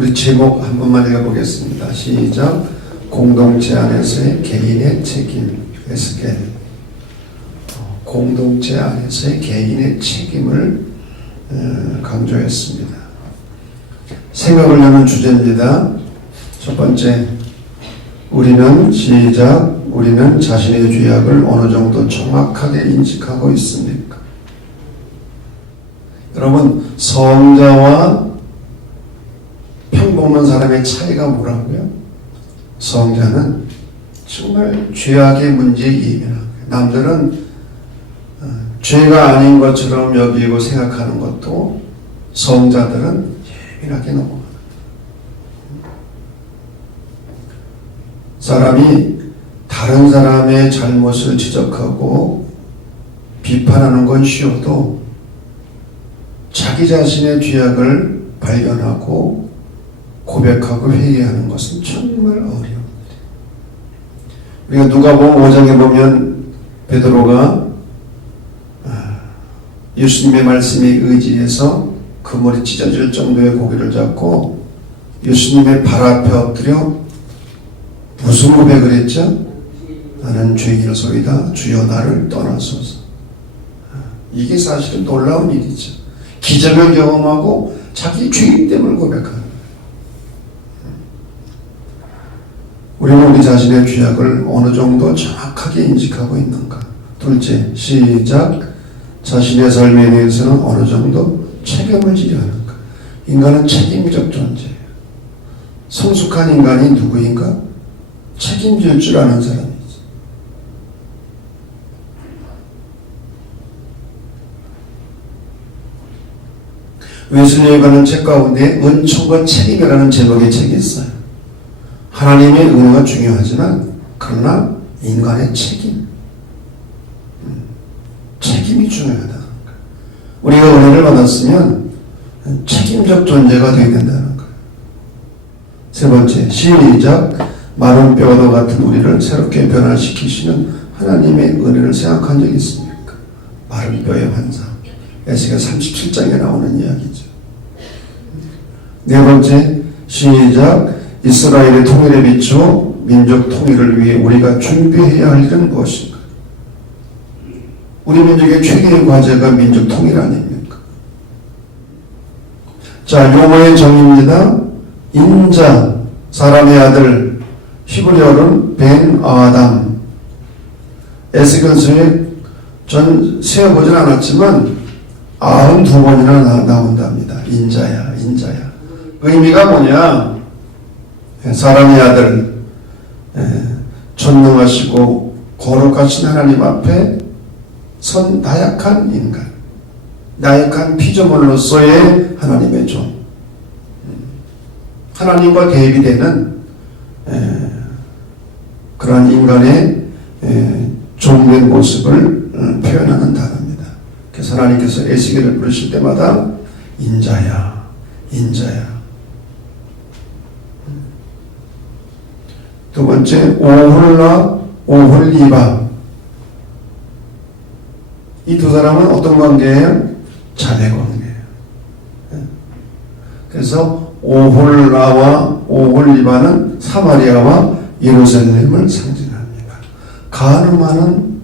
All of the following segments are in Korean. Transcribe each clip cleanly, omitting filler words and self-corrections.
우리 제목 한 번만 읽어보겠습니다. 시작. 공동체 안에서의 개인의 책임. 에스겔. 공동체 안에서의 개인의 책임을 강조했습니다. 생각을 여는 주제입니다. 첫 번째, 우리는 시작. 우리는 자신의 죄악을 어느 정도 정확하게 인식하고 있습니까? 여러분, 성자와 평범한 사람의 차이가 뭐라고요? 성자는 정말 죄악의 문제에 예민한 거예요. 남들은 죄가 아닌 것처럼 여기고 생각하는 것도 성자들은 예민하게 넘어가요. 사람이 다른 사람의 잘못을 지적하고 비판하는 건 쉬워도 자기 자신의 죄악을 발견하고 고백하고 회개하는 것은 정말 어려운 일이에요. 우리가 누가복음 5장에 보면 베드로가 예수님의 말씀에 의지해서 그물이 찢어질 정도의 고기를 잡고 예수님의 발 앞에 엎드려 무슨 고백을 했죠? 나는 죄인이로소이다. 주여 나를 떠나소서. 이게 사실은 놀라운 일이죠. 기적을 경험하고 자기 죄인됨을 고백하는 거예요. 우리는 우리 자신의 죄악을 어느 정도 정확하게 인식하고 있는가? 둘째, 시작. 자신의 삶에 대해서는 어느 정도 책임을 지려 하는가? 인간은 책임적 존재예요. 성숙한 인간이 누구인가? 책임질 줄 아는 사람이지. 웨슬리에 관한 책 가운데 은총과 책임이라는 제목의 책이 있어요. 하나님의 은혜가 중요하지만 그러나 인간의 책임이 중요하다. 우리가 은혜를 받았으면 책임적 존재가 되어야 된다는 거예요. 세 번째, 시작. 마른 뼈와 같은 우리를 새롭게 변화시키시는 하나님의 은혜를 생각한 적이 있습니까? 마른 뼈의 환상. 에스겔 37장에 나오는 이야기죠. 네 번째, 시작. 이스라엘의 통일에 비추어 민족 통일을 위해 우리가 준비해야 할 일은 무엇인가? 우리 민족의 최대의 과제가 민족 통일 아닙니까? 자, 용어의 정의입니다. 인자, 사람의 아들, 히브리어는 벤 아담. 에스겔서에 전 세어보진 않았지만 92번이나 나온답니다. 인자야. 의미가 뭐냐? 사람의 아들, 전능하시고 거룩하신 하나님 앞에 선 나약한 인간, 나약한 피조물로서의 하나님의 종, 하나님과 대비되는 그러한 인간의 종된 모습을 표현하는 단어입니다. 그래서 하나님께서 에스겔을 부르실 때마다 인자야. 두 번째, 오홀라, 오홀리바. 이 두 사람은 어떤 관계예요? 자매 관계예요. 그래서 오홀라와 오홀리바는 사마리아와 예루살렘을 상징합니다. 가늠하는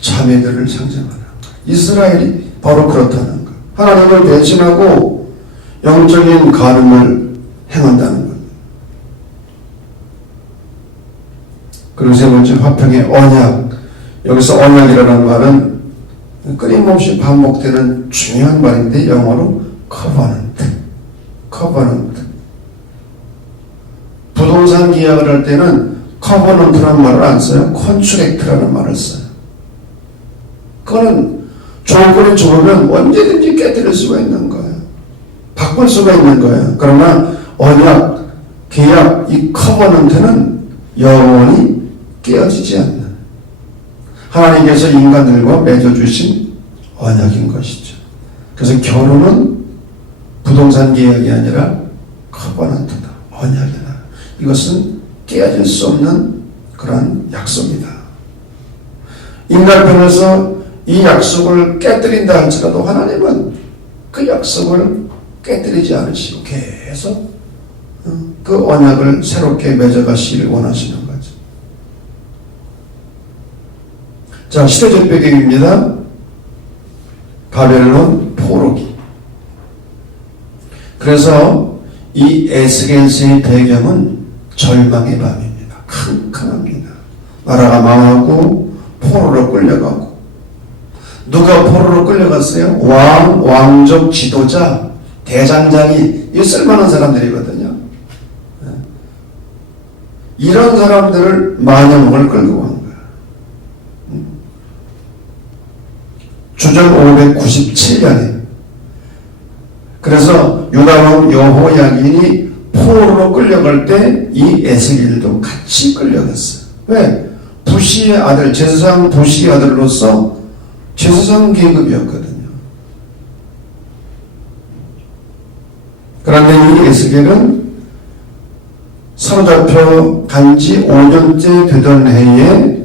자매들을 상징하는 것. 이스라엘이 바로 그렇다는 것. 하나님을 배신하고 영적인 가늠을 행한다는 것. 그리고 세 번째, 화평의 언약. 여기서 언약이라는 말은 끊임없이 반복되는 중요한 말인데 영어로 커버넌트. 부동산 계약을 할 때는 커버넌트라는 말을 안 써요. 컨트랙트라는 말을 써요. 그거는 조건이 좋으면 언제든지 깨뜨릴 수가 있는 거예요. 바꿀 수가 있는 거예요. 그러나 언약, 계약, 이 커버넌트는 영원히 깨어지지 않는 하나님께서 인간들과 맺어주신 언약인 것이죠. 그래서 결혼은 부동산 계약이 아니라 커버넌트다. 언약이다. 이것은 깨어질 수 없는 그런 약속이다. 인간 편에서 이 약속을 깨뜨린다 할지라도 하나님은 그 약속을 깨뜨리지 않으시고 계속 그 언약을 새롭게 맺어가시기를 원하시는 거죠. 자, 시대적 배경입니다. 바벨론 포로기. 그래서 이 에스겔서의 배경은 절망의 밤입니다. 캄캄합니다. 나라가 망하고 포로로 끌려가고. 누가 포로로 끌려갔어요? 왕족 지도자, 대장장이, 이 쓸만한 사람들이거든요. 이런 사람들을 만영을 끌고 간 거야. 주전 597년에. 그래서 유다왕 여호야긴이 포로로 끌려갈 때 이 에스겔도 같이 끌려갔어요. 왜? 부시의 아들, 제사장 부시의 아들로서 제사장 계급이었거든요. 그런데 이 에스겔은 사로잡혀 간지 5년째 되던 해에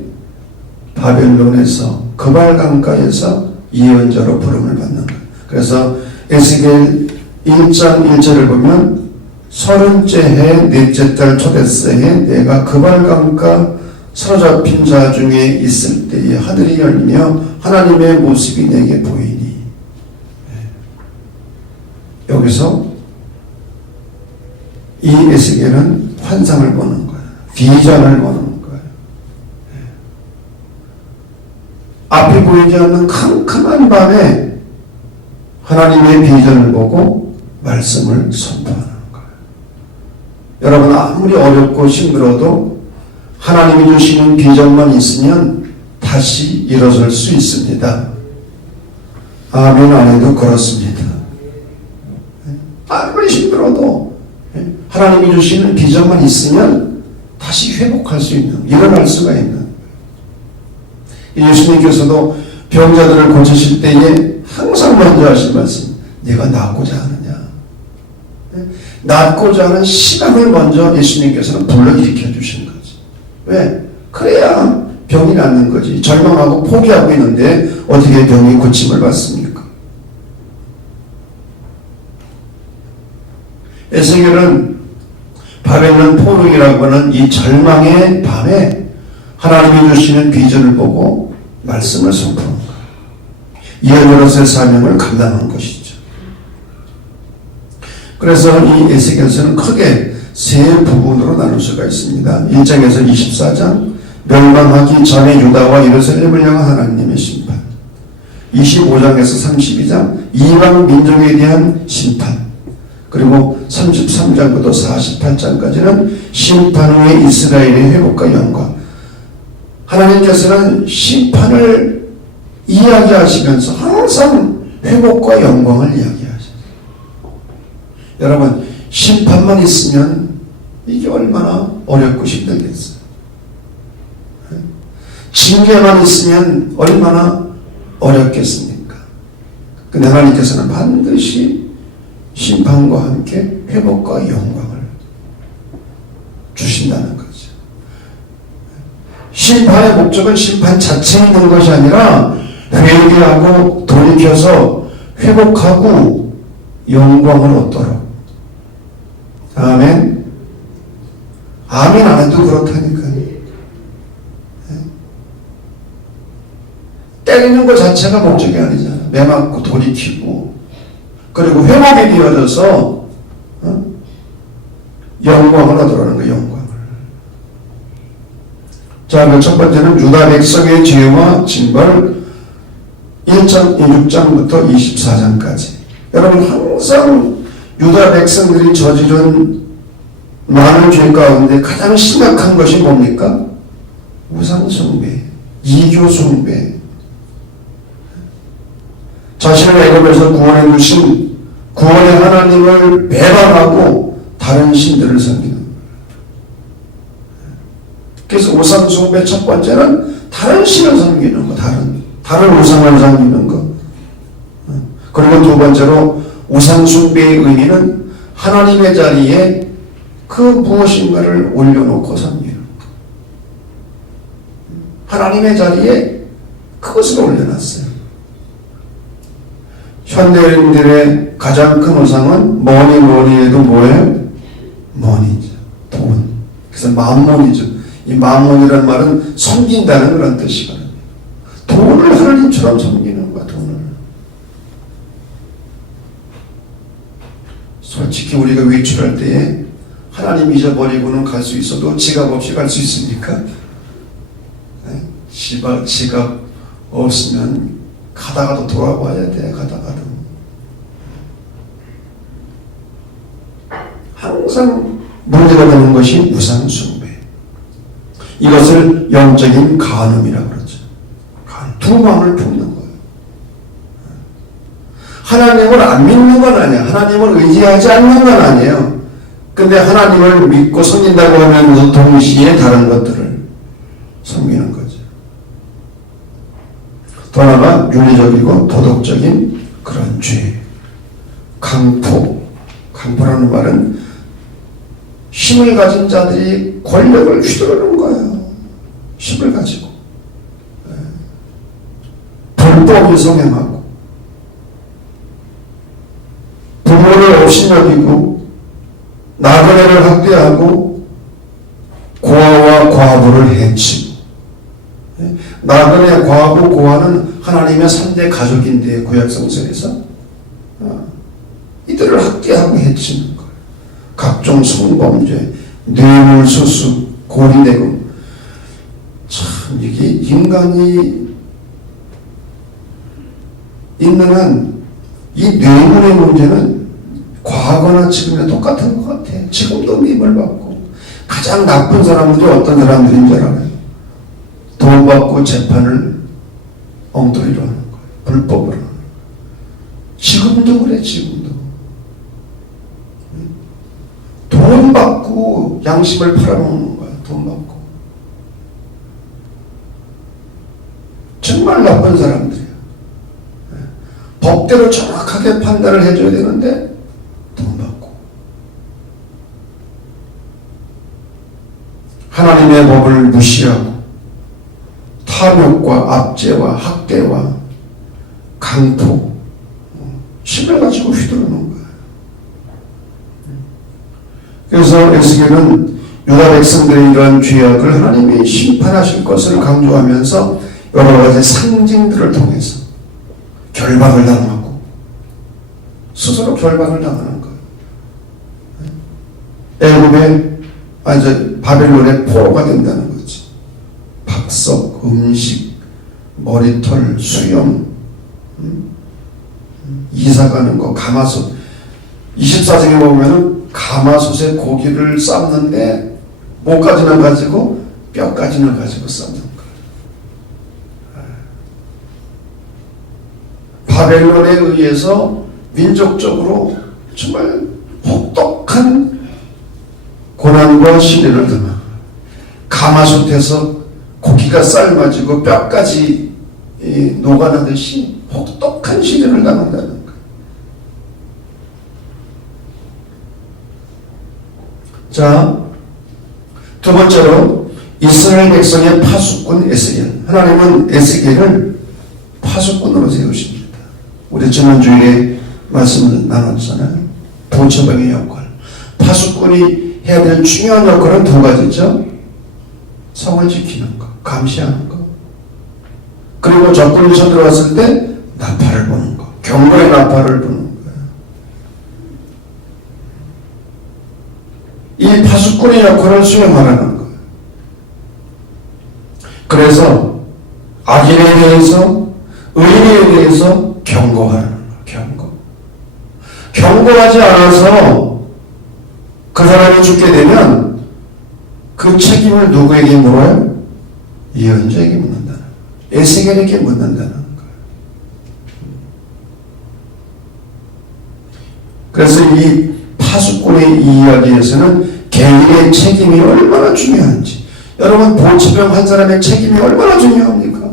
바벨론에서 그발강가에서 예언자로 부름을 받는 거예요. 그래서 에스겔 1장 1절을 보면 30째 해 넷째 달 초대세에 내가 그발강가 사로잡힌 자 중에 있을 때에 하늘이 열리며 하나님의 모습이 내게 보이니. 여기서 이 에스겔은 환상을 보는 거예요. 비전을 보는 거예요. 앞이 보이지 않는 캄캄한 밤에 하나님의 비전을 보고 말씀을 선포하는 거예요. 여러분, 아무리 어렵고 힘들어도 하나님이 주시는 비전만 있으면 다시 일어설 수 있습니다. 아멘 안 해도 그렇습니다. 아무리 힘들어도 하나님이 주시는 비전만 있으면 다시 회복할 수 있는, 일어날 수가 있는. 예수님께서도 병자들을 고치실 때에 항상 먼저 하신 말씀, 네가 낫고자 하느냐. 낫고자 하는 시간을 먼저 예수님께서는 불러일으켜 주신 거지. 왜? 그래야 병이 낫는 거지. 절망하고 포기하고 있는데 어떻게 병이 고침을 받습니까? 에스겔은 바벨론 포로기라고 하는 이 절망의 밤에 하나님이 주시는 비전을 보고 말씀을 선포한 거예요. 예언으로서의 사명을 감당한 것이죠. 그래서 이 에스겔서는 크게 세 부분으로 나눌 수가 있습니다. 1장에서 24장, 멸망하기 전에 유다와 예루살렘을 향한 하나님의 심판. 25장에서 32장, 이방 민족에 대한 심판. 그리고 33장부터 48장까지는 심판 후에 이스라엘의 회복과 영광. 하나님께서는 심판을 이야기하시면서 항상 회복과 영광을 이야기하셔요. 여러분, 심판만 있으면 이게 얼마나 어렵고 힘들겠어요. 징계만 있으면 얼마나 어렵겠습니까? 근데 하나님께서는 반드시 심판과 함께 회복과 영광을 주신다는 거죠. 심판의 목적은 심판 자체에 있는 것이 아니라 회개하고 돌이켜서 회복하고 영광을 얻도록. 아멘. 아멘 안 해도 그렇다니까요. 때리는 것 자체가 목적이 아니잖아. 매맞고 돌이키고 그리고 회복이 되어져서 영광을 얻으라는 거예요. 영광을. 자, 그 첫 번째는 유다 백성의 죄와 징벌 1장 6장부터 24장까지. 여러분, 항상 유다 백성들이 저지른 많은 죄 가운데 가장 심각한 것이 뭡니까? 우상숭배, 이교숭배. 자신을 애굽에서 구원해 주신 구원의 하나님을 배반하고 다른 신들을 섬기는 거예요. 그래서 우상숭배 첫 번째는 다른 신을 섬기는 거, 다른 우상을 섬기는 거. 그리고 두 번째로 우상숭배의 의미는 하나님의 자리에 그 무엇인가를 올려놓고 섬기는 거. 하나님의 자리에 그것을 올려놨어요. 현대인들의 가장 큰 우상은 뭐니 해도 뭐예요? money죠. 돈. 그래서 만몬이죠. 이 만몬이라는 말은 섬긴다는 그런 뜻이거든요. 돈을 하나님처럼 섬기는 거야, 돈을. 솔직히 우리가 외출할 때에 하나님 잊어버리고는 갈 수 있어도 지갑 없이 갈 수 있습니까? 지갑 없으면 가다가도 돌아와야 돼, 가다가도. 항상 문제가 되는 것이 우상숭배. 이것을 영적인 간음이라고 그러죠. 두 마음을 품는 거예요. 하나님을 안 믿는 건 아니야. 하나님을 의지하지 않는 건 아니에요. 근데 하나님을 믿고 섬긴다고 하면서 동시에 다른 것들을 섬기는 거죠. 또 하나가 윤리적이고 도덕적인 그런 죄. 강포라는 말은 힘을 가진 자들이 권력을 휘두르는 거예요. 힘을 가지고. 불법을 성행하고 부모를 업신여기고 나그네를 학대하고 고아와 과부를 해치고. 나그네, 과부, 고아는 하나님의 3대 가족인데 구약성서에서 이들을 학대하고 해치는 거예요. 각종 성범죄, 뇌물수수, 고리내금. 참 이게 인간이 있는 한 이 뇌물의 문제는 과거나 지금이나 똑같은 것 같아. 지금도 미움을 받고. 가장 나쁜 사람들이 어떤 사람들인 줄 알아요? 돈 받고 재판을 엉터리로 하는 거예요. 불법으로 하는 거예요. 지금도 그래, 지금도. 돈 받고 양심을 팔아먹는 거야. 돈 받고. 정말 나쁜 사람들이야. 법대로 정확하게 판단을 해줘야 되는데 돈 받고. 하나님의 법을 무시하고 탐욕과 압제와 학대와 강포, 힘을 가지고 휘두르는 거예요. 그래서 에스겔은 유다 백성들의 이러한 죄악을 하나님이 심판하실 것을 강조하면서 여러 가지 상징들을 통해서 결박을 당하고 스스로 결박을 당하는 거예요. 애굽의 바벨론의 포로가 된다는 거지. 박석, 음식, 머리털, 수염, 이사 가는 거, 가마솥. 24장에 보면은 가마솥에 고기를 삶는데 목까지는 가지고 뼈까지는 가지고 삶는 거예요. 바벨론에 의해서 민족적으로 정말 혹독한 고난과 시련을 당하고 가마솥에서 고기가 삶아지고 뼈까지 녹아나듯이 혹독한 시련을 당한다는 거예요. 자, 두 번째로 이스라엘 백성의 파수꾼 에스겔. 하나님은 에스겔을 파수꾼으로 세우십니다. 우리 지난주에 말씀을 나눴잖아요. 보초병의 역할. 파수꾼이 해야 될 중요한 역할은 두 가지죠. 성을 지키는 것, 감시하는 것. 그리고 적군이 쳐들어왔을 때 나팔을 부는 것, 경고의 나팔을 부는 거예요. 이 파수꾼의 역할을 수행하라는 거예요. 그래서 악인에 대해서, 의인에 대해서 경고하는 거예요. 경고하지 않아서 그 사람이 죽게 되면 그 책임을 누구에게 물어요? 예언자에게 묻는다는 거예요. 에스겔에게 묻는다는 거예요. 그래서 이 파수꾼의 이야기에서는 개인의 책임이 얼마나 중요한지, 여러분 보치병 한 사람의 책임이 얼마나 중요합니까?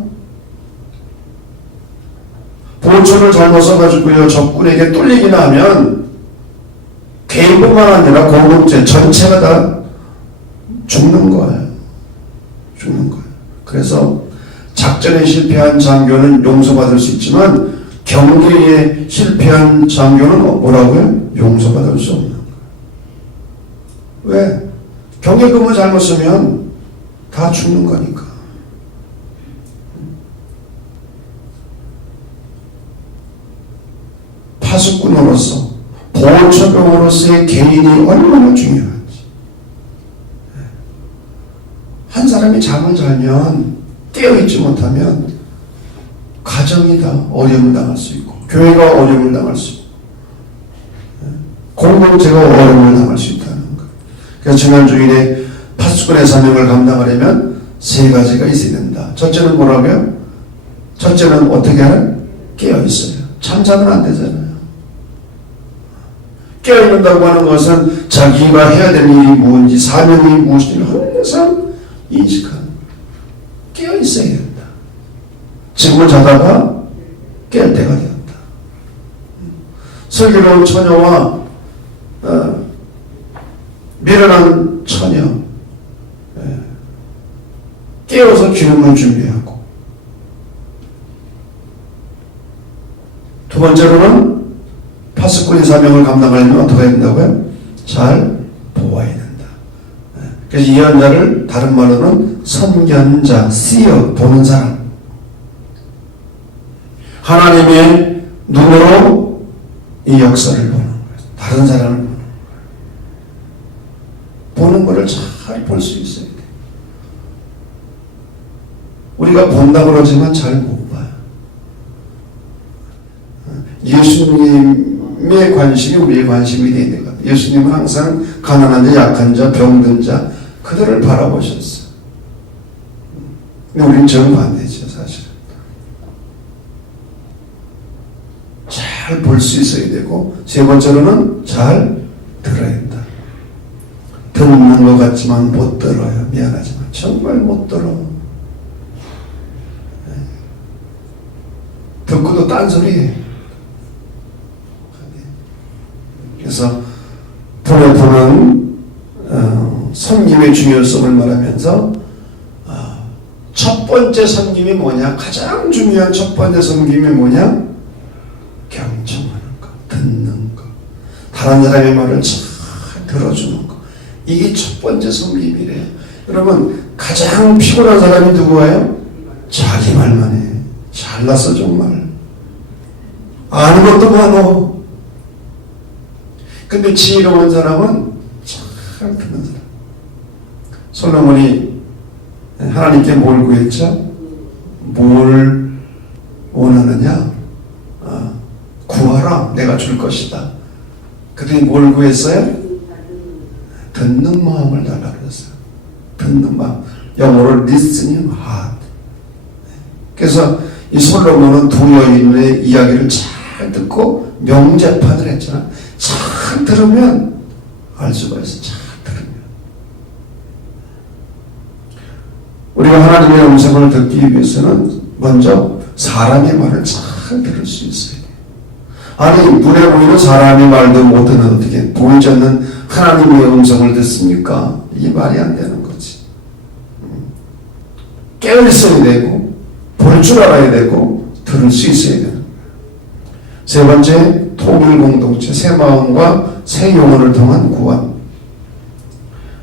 보초를 잘못 써가지고요 적군에게 뚫리기나 하면 개인뿐만 아니라 공동체 전체가 다 죽는 거예요. 그래서 작전에 실패한 장교는 용서받을 수 있지만 경계에 실패한 장교는 뭐라고요? 용서받을 수 없는 거예요. 왜? 경계근무 잘못 쓰면 다 죽는 거니까. 파수꾼으로서 보호처병으로서의 개인이 얼마나 중요한지. 한 사람이 잠을 자면 깨어있지 못하면 가정이 다 어려움을 당할 수 있고 교회가 어려움을 당할 수 있고 공동체가 어려움을 당할 수 있다는 것. 그래서 지난 주일에 파수꾼의 사명을 감당하려면 세 가지가 있어야 된다. 첫째는 뭐라고요? 첫째는 어떻게 하나? 깨어있어요. 잠자면 안 되잖아요. 깨어있는다고 하는 것은 자기가 해야 될 일이 무엇인지 사명이 무엇인지 항상 인식하는 깨어있어야 된다. 지금은 자다가 깰 때가 되었다. 슬기로운 처녀와 미련한 처녀 깨어서 기름을 준비하고 두 번째로는 파수꾼의 사명을 감당하려면 어떻게 해야 된다고요? 잘 보아야 된다. 그래서 예언자를 다른 말로는 선견자, seer, 보는 사람. 하나님의 눈으로 이 역사를 보는 거예요. 다른 사람을 보는 거예요. 보는 거를 잘 볼 수 있어야 돼요. 우리가 본다고 그러지만 잘 못 봐요. 예수님의 관심이 우리의 관심이 되는 것 같아요. 예수님은 항상 가난한 자, 약한 자, 병든 자 그들을 바라보셨어요. 근데 우리는 정반대죠, 사실은. 잘 볼 수 있어야 되고 세 번째로는 잘 들어야 된다. 듣는 것 같지만 못 들어요. 미안하지만 정말 못 들어. 듣고도 딴소리해. 그래서 본에 보는 섬김의 중요성을 말하면서 첫 번째 섬김이 뭐냐? 가장 중요한 첫 번째 섬김이 뭐냐? 경청하는 것, 듣는 것, 다른 사람의 말을 잘 들어주는 것. 이게 첫 번째 섬김이래요. 여러분 가장 피곤한 사람이 누구예요? 자기 말만 해. 잘났어 정말. 아는 것도 많어. 근데 지혜로운 사람은 잘 듣는 사람. 솔로몬이 하나님께 뭘 구했죠? 뭘 원하느냐? 구하라, 내가 줄 것이다. 그랬더니 뭘 구했어요? 듣는 마음을 달라고 그랬어요. 듣는 마음. 영어로 listening heart. 그래서 이 솔로몬은 두 여인의 이야기를 잘 듣고 명제판을 했잖아. 잘 들으면 알 수가 있어. 잘 들으면. 우리가 하나님의 음성을 듣기 위해서는 먼저 사람의 말을 잘 들을 수 있어야 돼. 아니 눈에 보이는 사람의 말도 못 듣는 어떻게 보이지 않는 하나님의 음성을 듣습니까? 이게 말이 안 되는 거지. 깨어있어야 되고 볼 줄 알아야 되고 들을 수 있어야 되는 거예요. 세 번째, 통일 공동체, 새 마음과 새 영혼을 통한 구원.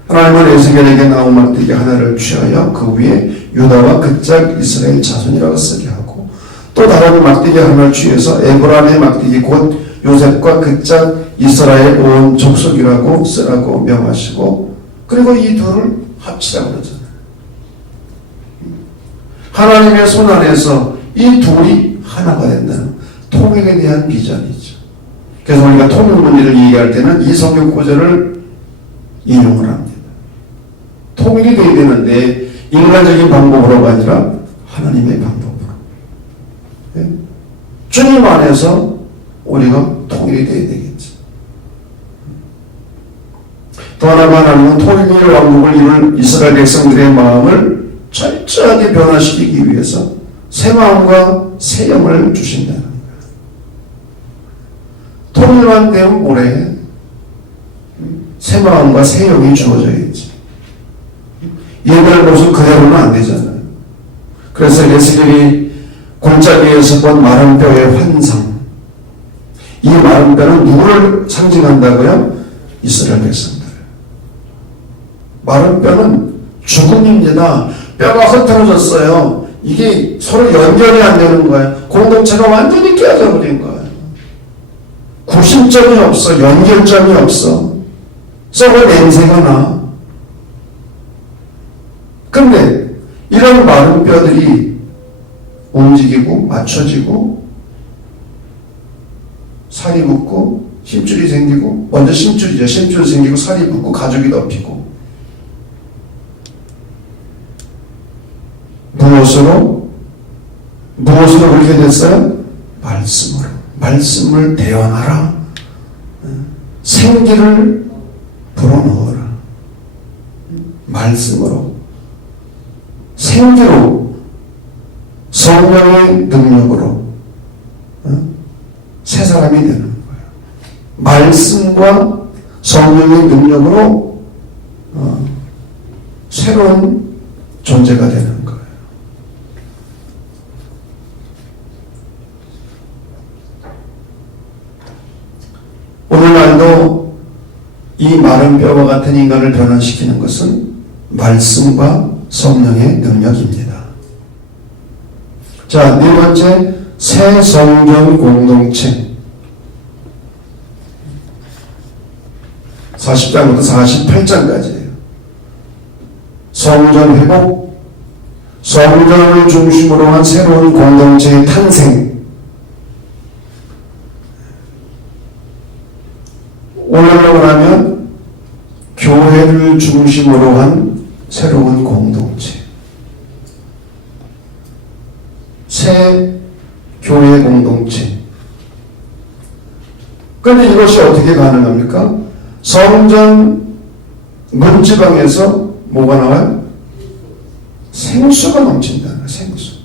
하나님은 에스겔에게 나온 막대기 하나를 취하여 그 위에 유다와 그 짝 이스라엘 자손이라고 쓰게 하고 또 다른 막대기 하나를 취해서 에브라임의 막대기 곧 요셉과 그 짝 이스라엘 온 족속이라고 쓰라고 명하시고 그리고 이 둘을 합치라고 그러잖아요. 하나님의 손 안에서 이 둘이 하나가 된다는 통일에 대한 비전이죠. 그래서 우리가 통일 문제를 얘기할 때는 이 성경 구절을 인용을 합니다. 통일이 되어야 되는데 인간적인 방법으로가 아니라 하나님의 방법으로. 네? 주님 안에서 우리가 통일이 되어야 되겠죠. 또 하나가 하나님은 통일의 왕국을 이룰 이스라엘 백성들의 마음을 철저하게 변화시키기 위해서 새 마음과 새 영을 주신다는 거예요. 통일만 되면 뭐래? 새 마음과 새 영이 주어져야지. 옛날 모습 그대로는 안 되잖아요. 그래서 에스겔이 골짜기에서 본 마른 뼈의 환상, 뼈는 누구를 상징한다고요? 이스라엘 백성들. 마른 뼈는 죽음입니다. 뼈가 흩어졌어요. 이게 서로 연결이 안 되는 거예요. 공동체가 완전히 깨져 버린 거예요. 구심점이 없어. 연결점이 없어. 썩은 냄새가 나. 근데 이런 마른 뼈들이 움직이고 맞춰지고 살이 붙고 심줄이 생기고, 먼저 심줄이죠. 심줄이 생기고 살이 붙고 가죽이 덮이고, 무엇으로 그렇게 됐어요? 말씀으로. 말씀을 대언하라. 생기를 불어넣어라. 말씀으로, 생기로, 성령의 능력으로 새 사람이 되는 거예요. 말씀과 성령의 능력으로 새로운 존재가 되는 거예요. 오늘날도 이 마른 뼈와 같은 인간을 변화시키는 것은 말씀과 성령의 능력입니다. 자, 네 번째, 새 성전 공동체. 40장부터 48장까지예요. 성전 회복, 성전을 중심으로 한 새로운 공동체의 탄생. 오늘로 하면 교회를 중심으로 한 새로운 공동체. 새 교회 공동체. 그런데 이것이 어떻게 가능합니까? 성전 문지방에서 뭐가 나와요? 생수가 넘친다는 거예요. 생수.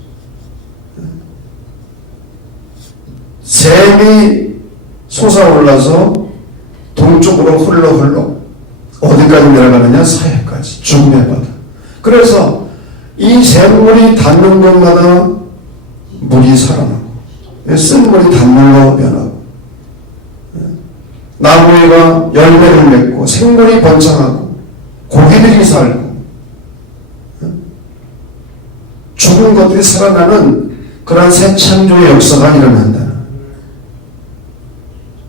샘이 솟아올라서 동쪽으로 흘러 어디까지 내려가느냐? 사해까지. 죽음의 바다. 그래서 이 샘물이 닿는 곳마다 물이 살아나고, 쓴 물이 단물로 변하고, 나무가 열매를 맺고, 생물이 번창하고, 고기들이 살고, 죽은 것들이 살아나는 그런 새 창조의 역사가 일어난다.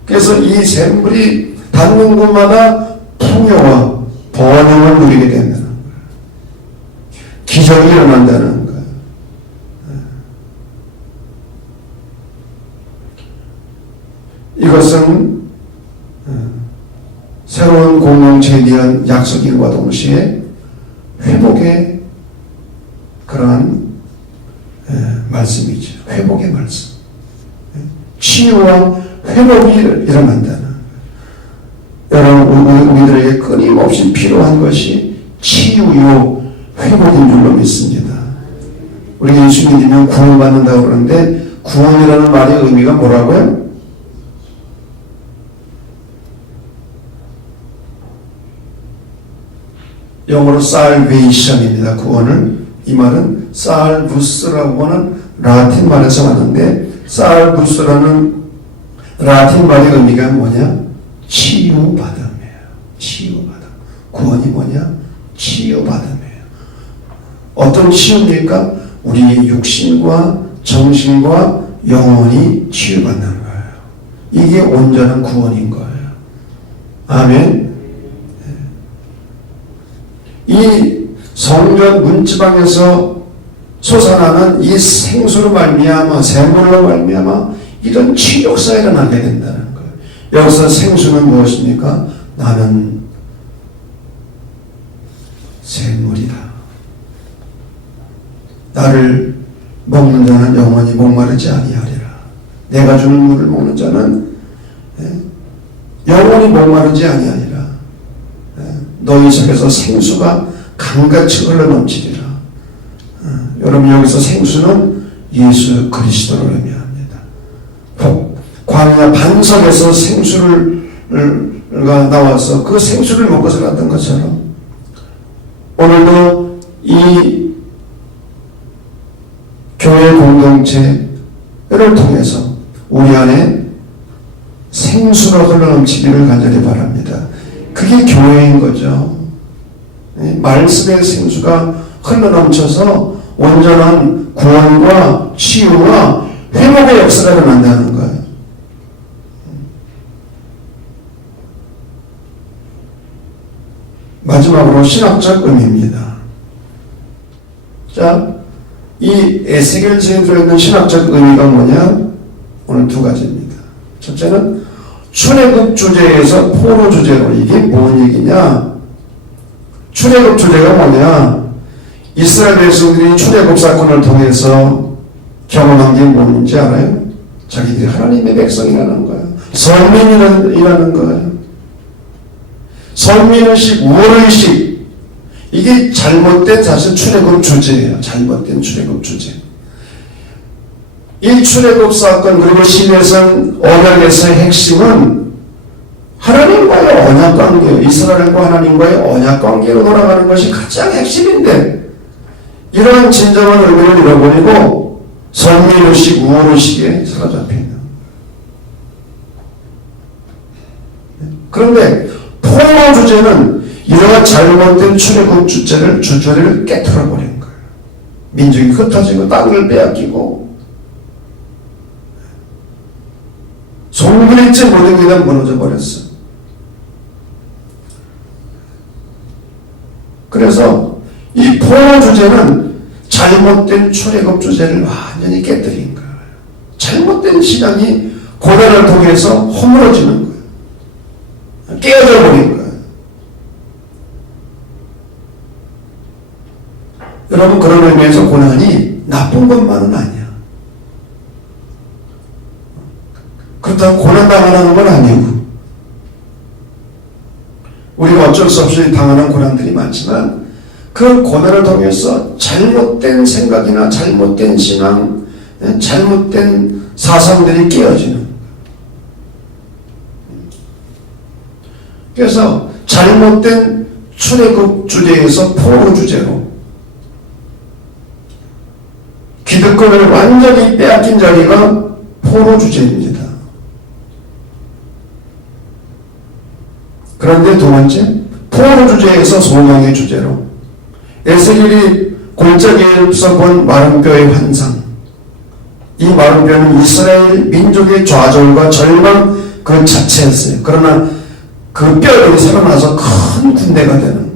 그래서 이 샘물이 닿는 곳마다 풍요와 번영을 누리게 된다는 거예요. 기적이 일어난다는 거예요. 이것은 새로운 공동체에 대한 약속인과 동시에 회복의 그러한 말씀이죠. 회복의 말씀. 치유와 회복이 일어난다는 거예요. 여러분, 우리들에게 끊임없이 필요한 것이 치유요 회복인 줄로 믿습니다. 우리 예수 믿으면 구원받는다고 그러는데, 구원이라는 말의 의미가 뭐라고요? 영어로 salvation입니다. 구원을. 이 말은 salvus라고 하는 라틴 말에서 왔는데, salvus라는 라틴 말의 의미가 뭐냐? 치유받음이에요. 치유받음. 구원이 뭐냐? 치유받음이에요. 어떤 치유입니까? 우리의 육신과 정신과 영혼이 치유받는 거예요. 이게 온전한 구원인 거예요. 아멘. 이 성전 문지방에서 솟아나는 이 생수로 말미암아, 샘물로 말미암아 이런 치유역사가 일어나게 된다는 거예요. 여기서 생수는 무엇입니까? 나는 샘물이다. 나를 먹는 자는 영원히 목마르지 아니하리라. 내가 주는 물을 먹는 자는 영원히 목마르지 아니하리라. 너희 속에서 생수가 강같이 흘러넘치리라. 여러분, 여기서 생수는 예수 그리스도를 의미합니다. 광야 반석에서 생수가 나와서 그 생수를 먹고 살았던 것처럼, 오늘도 이 교회 공동체를 통해서 우리 안에 생수가 흘러넘치기를 간절히 바랍니다. 그게 교회인 거죠. 말씀의 생수가 흘러넘쳐서 온전한 구원과 치유와 회복의 역사가 일어난다는 거예요. 마지막으로 신학적 의미입니다. 자, 이 에스겔서에 들어있는 신학적 의미가 뭐냐? 오늘 두 가지입니다. 첫째는 출애굽 주제에서 포로 주제로, 이게 뭔 얘기냐? 출애굽 주제가 뭐냐? 이스라엘 백성들이 출애굽 사건을 통해서 경험한 게 뭔지 알아요? 자기들이 하나님의 백성이라는 거예요. 선민이라는 거예요. 선민의식, 우월의식, 이게 잘못된 사실 출애굽 주제예요. 잘못된 출애굽 주제. 이 출애굽 사건 그리고 신해성 언약에서의 핵심은 하나님과의 언약 관계예요. 이스라엘과 하나님과의 언약 관계로 돌아가는 것이 가장 핵심인데, 이러한 진정한 의미를 잃어버리고 선민의식, 우월의식에 사로잡히는. 그런데 포로 주제는 이러한 잘못된 출애굽 주제를 깨트려버린 거예요. 민족이 흩어지고 땅을 빼앗기고 송두리째 모든 게 다 무너져 버렸어. 그래서 이 포로 주제는 잘못된 출애굽 주제를 완전히 깨뜨린 거예요. 잘못된 신앙이 고난을 통해서 허물어지는 거예요. 깨어져 버린 거예요. 여러분, 그런 의미에서 고난이 나쁜 것만은 아니야. 그렇다고 고난당하는 건 아니고, 우리가 어쩔 수 없이 당하는 고난들이 많지만 그 고난을 통해서 잘못된 생각이나 잘못된 신앙, 잘못된 사상들이 깨어지는. 그래서 잘못된 출애굽 주제에서 포로 주제로 기득권을 완전히 빼앗긴 자리가 포로 주제입니다. 그런데 두 번째, 포로 주제에서 소망의 주제로 에스겔이 골짜기에서 본 마른 뼈의 환상, 이 마른 뼈는 이스라엘 민족의 좌절과 절망 그 자체였어요. 그러나 그 뼈들이 살아나서 큰 군대가 되는 거예요.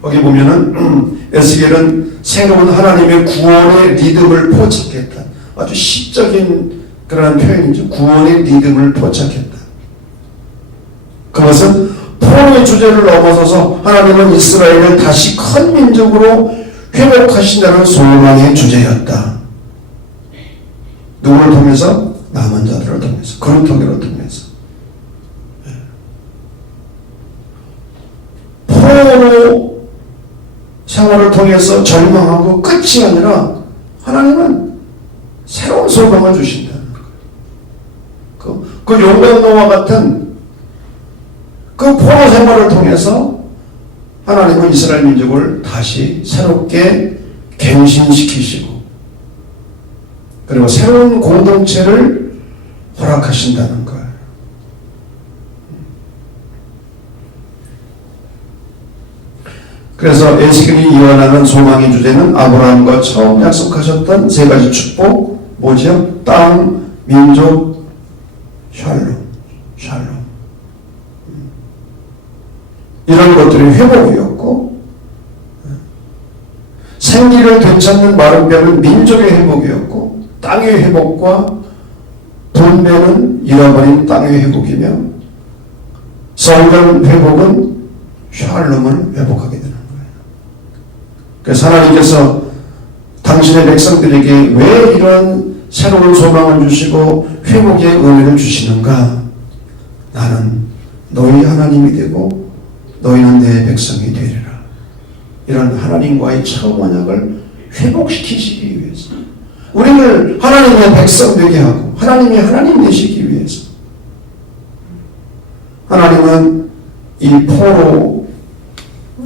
거기 보면은 에스겔은 새로운 하나님의 구원의 리듬을 포착했다. 아주 시적인 그러한 표현이죠. 구원의 리듬을 포착했다. 그것은 포로의 주제를 넘어서서 하나님은 이스라엘을 다시 큰 민족으로 회복하신다는 소망의 주제였다. 누구를 통해서? 남은 자들을 통해서, 그루터기를 통해서. 포로 생활을 통해서 절망하고 끝이 아니라 하나님은 새로운 소망을 주신다는 거예요. 그 용광로와 같은 그 포로 생활을 통해서 하나님은 이스라엘 민족을 다시 새롭게 갱신시키시고, 그리고 새로운 공동체를 허락하신다는 거예요. 그래서 에스겔이 이완하는 소망의 주제는 아브라함과 처음 약속하셨던 세 가지 축복, 뭐죠? 땅, 민족, 샬롬. 이런 것들이 회복이었고, 생기를 되찾는 마른 뼈는 민족의 회복이었고, 땅의 회복과 분배는 잃어버린 땅의 회복이며, 성전 회복은 샬롬을 회복하게 되는 거예요. 그래서 하나님께서 당신의 백성들에게 왜 이런 새로운 소망을 주시고 회복의 은혜를 주시는가? 나는 너희 하나님이 되고 너희는 내 백성이 되리라. 이런 하나님과의 처음 언약을 회복시키시기 위해서, 우리를 하나님의 백성 되게 하고 하나님이 하나님 되시기 위해서, 하나님은 이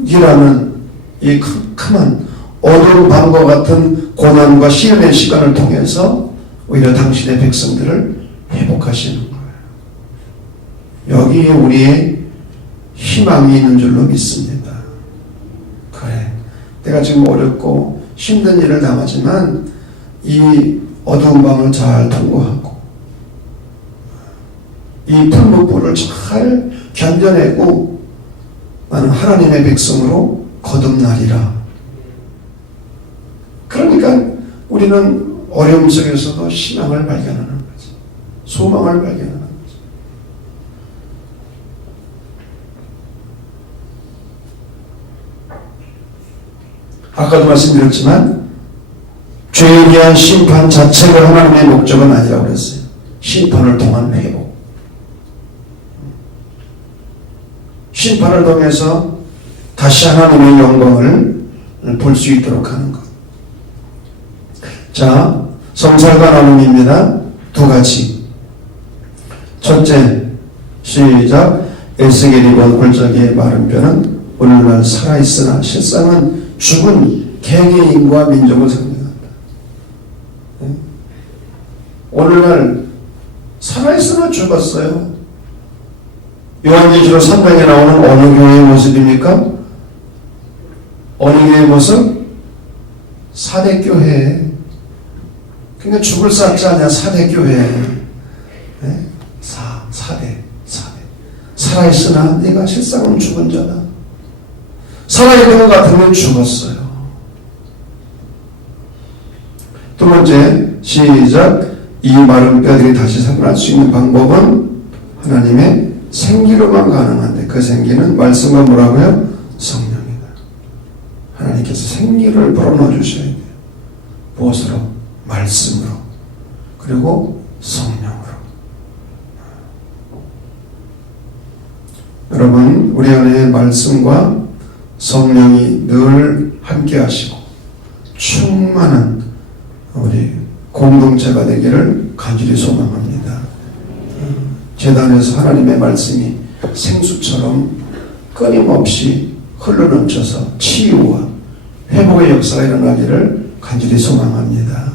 포로기라는 이 캄캄한 어두운 밤과 같은 고난과 시련의 시간을 통해서 오히려 당신의 백성들을 회복하시는 거예요. 여기에 우리의 희망이 있는 줄로 믿습니다. 그래, 내가 지금 어렵고 힘든 일을 당하지만 이 어두운 밤을 잘 통과하고 이 풀무불을 잘 견뎌내고 나는 하나님의 백성으로 거듭나리라. 그러니까 우리는 어려움 속에서도 희망을 발견하는 거지. 소망을 발견하는 거지. 아까도 말씀드렸지만 죄에 대한 심판 자체가 하나님의 목적은 아니라고 그랬어요. 심판을 통한 회복. 심판을 통해서 다시 하나님의 영광을 볼 수 있도록 하는 것. 자, 성살과 나눔입니다. 두 가지. 첫째, 시작. 에스겔이 본 골짜기의 마른 뼈는 오늘날 살아있으나 실상은 죽은 개개인과 민족을 상징한다. 오늘날 살아있으나 죽었어요. 요한계시록 3장에 나오는 어느 교회의 모습입니까? 어느 교회의 모습? 사대교회. 그러니까 죽을 쌌지 않냐, 사대교회. 사대. 살아있으나 네가 실상은 죽은 자다. 살아있는 것 같으면 죽었어요. 두 번째, 시작. 이 마른 뼈들이 다시 살아날 수 있는 방법은 하나님의 생기로만 가능한데 그 생기는 말씀과 뭐라고요? 성령이다. 하나님께서 생기를 불어넣어 주셔야 돼요. 무엇으로? 말씀으로. 그리고 성령으로. 여러분, 우리 안에 말씀과 성령이 늘 함께 하시고 충만한 우리 공동체가 되기를 간절히 소망합니다. 제단에서 하나님의 말씀이 생수처럼 끊임없이 흘러넘쳐서 치유와 회복의 역사가 일어나기를 간절히 소망합니다.